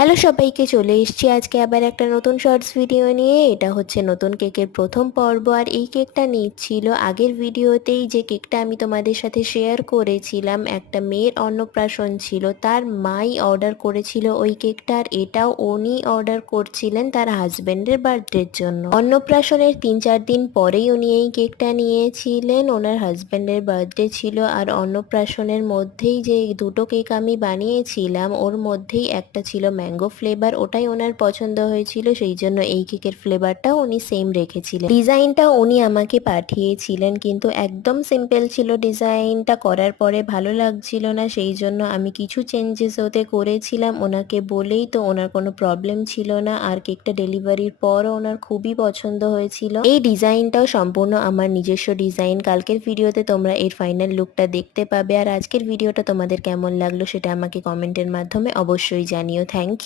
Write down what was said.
Hello সবাইকে, চলে এসেছি আজকে আবার একটা নতুন শর্টস ভিডিও নিয়ে। এটা হচ্ছে নতুন কেকের প্রথম পর্ব। আর এই কেকটা নিচ্ছিল আগের ভিডিওতেই যে কেকটা আমি তোমাদের সাথে শেয়ার করেছিলাম, একটা মেয়ের অন্নপ্রাশন ছিল, তার মাই অর্ডার করেছিল ওই কেকটা। আর এটাও উনি অর্ডার করছিলেন তার হাজবেন্ডের বার্থডের জন্য। অন্নপ্রাশনের 3-4 দিন পরেই উনি এই কেকটা নিয়েছিলেন, ওনার হাজবেন্ডের বার্থডে ছিল। আর অন্নপ্রাশনের মধ্যেই যে দুটো কেক আমি বানিয়েছিলাম ওর মধ্যেই একটা ছিল ম্যাঙ্গো ফ্লেভার, ওটাই ওনার পছন্দ হয়েছিল, সেই জন্য এই কেকের ফ্লেভারটাও উনি সেম রেখেছিলেন। ডিজাইনটা উনি আমাকে পাঠিয়েছিলেন, কিন্তু একদম সিম্পল ছিল ডিজাইনটা। করার পরে ভালো লাগছিল না, সেই জন্য আমি কিছু চেঞ্জেস ওতে করেছিলাম ওনাকে বলেই। তো ওনার কোনো প্রবলেম ছিল না, আর কেকটা ডেলিভারির পরও ওনার খুবই পছন্দ হয়েছিল। এই ডিজাইনটাও সম্পূর্ণ আমার নিজস্ব ডিজাইন। কালকের ভিডিওতে তোমরা এর ফাইনাল লুকটা দেখতে পাবে। আর আজকের ভিডিওটা তোমাদের কেমন লাগলো সেটা আমাকে কমেন্টের মাধ্যমে অবশ্যই জানিও। থ্যাংক